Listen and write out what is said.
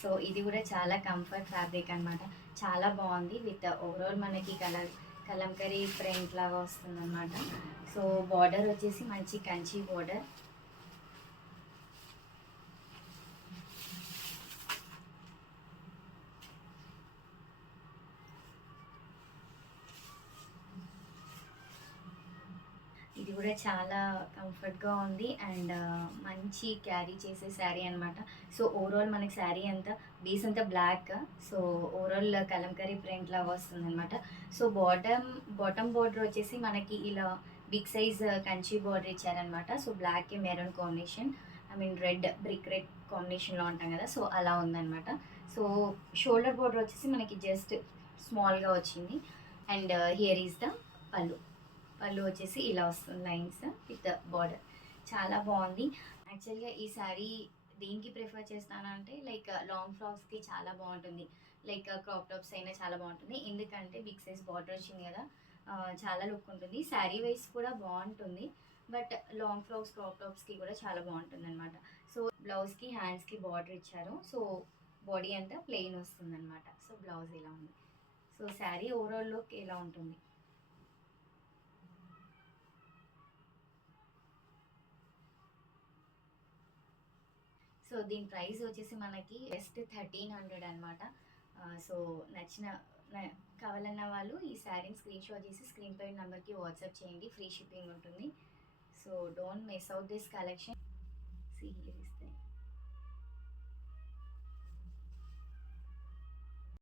So ఇది కూడా చాలా కంఫర్ట్ ఫ్యాబ్రిక్ అనమాట. చాలా బాగుంది. విత్ ఓవరాల్ మనకి కలంకరీ ప్రింట్ లాగా వస్తుందన్నమాట. సో బార్డర్ వచ్చేసి మంచి కంచి బార్డర్. ఇది కూడా చాలా కంఫర్ట్‌గా ఉంది. అండ్ మంచి క్యారీ చేసే శారీ అనమాట. సో ఓవరాల్ మనకి శారీ అంతా బేస్ అంతా black. So overall Kalamkari print లాగా వస్తుందనమాట. సో బాటమ్ బార్డర్ వచ్చేసి మనకి ఇలా బిగ్ సైజ్ కంచి బార్డర్ ఇచ్చారనమాట. సో బ్లాక్‌కి maroon combination, red, brick red కాంబినేషన్‌లో ఉంటాం కదా! సో అలా ఉందనమాట. సో షోల్డర్ బార్డర్ వచ్చేసి మనకి జస్ట్ స్మాల్‌గా వచ్చింది. అండ్ హియర్ ఈస్ ద పల్లు. పళ్ళు వచ్చేసి ఇలా వస్తుంది లైన్స్ విత్ బార్డర్. చాలా బాగుంది. యాక్చువల్‌గా ఈ శారీ దేనికి ప్రిఫర్ చేస్తానంటే లైక్ లాంగ్ ఫ్రాక్స్‌కి చాలా బాగుంటుంది. లైక్ క్రాప్ టాప్స్ అయినా చాలా బాగుంటుంది. ఎందుకంటే బిగ్ సైజ్ బార్డర్ వచ్చింది కదా! చాలా లుక్ ఉంటుంది. శారీ వైస్ కూడా బాగుంటుంది. బట్ లాంగ్ ఫ్రాక్స్, క్రాప్ టాప్స్‌కి కూడా చాలా బాగుంటుందనమాట. సో బ్లౌజ్‌కి, హ్యాండ్స్‌కి బార్డర్ ఇచ్చారు. సో బాడీ అంతా ప్లెయిన్ వస్తుందనమాట. సో బ్లౌజ్ ఇలా ఉంది. సో శారీ ఓవరాల్ లుక్ ఇలా ఉంటుంది. సో దీని ప్రైస్ వచ్చేసి మనకి జస్ట్ 1300 అనమాట. సో నచ్చిన కావాలన్న వాళ్ళు ఈ శారీని స్క్రీన్ షాట్ చేసి స్క్రీన్ పై నెంబర్కి వాట్సాప్ చేయండి. ఫ్రీ షిప్పింగ్ ఉంటుంది. So don't miss out this collection. See here